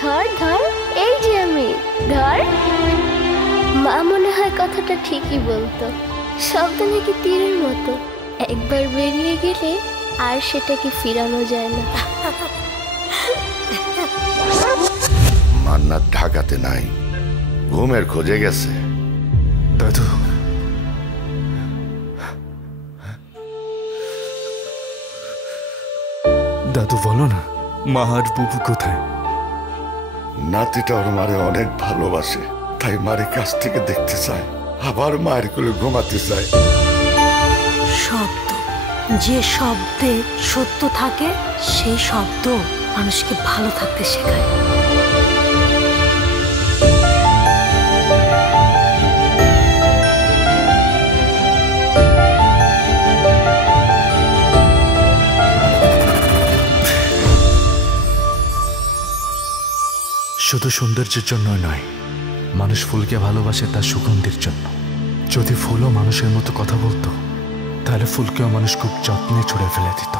ধর ধর, এই যে আমি, ধর। মা মনে হয় কথাটা ঠিকই বলতো, শব্দ নাকি তীরের মতো, একবার বেরিয়ে গেলে আর সেটাকে ফিরানো যায় না। মান্নাত ঢাকাতে নাই, ঘুমের খোঁজে গেছে। দাদু, দাদু বলো না, মা আর বুবু কোথায়? নাতিটা ওর মারে অনেক ভালোবাসে, তাই মারে কাছ থেকে দেখতে চায়, আবার মায়ের কোলে ঘুমাতে চায়। শব্দ, যে শব্দে সত্য থাকে সেই শব্দ মানুষকে ভালো থাকতে শেখায়। শুধু সৌন্দর্যের জন্য নয়, মানুষ ফুলকে ভালোবাসে তার সুগন্ধির জন্য। যদি ফুলও মানুষের মতো কথা বলতো, তাহলে ফুলকেও মানুষ খুব যত্নে ছুঁড়ে ফেলে দিত।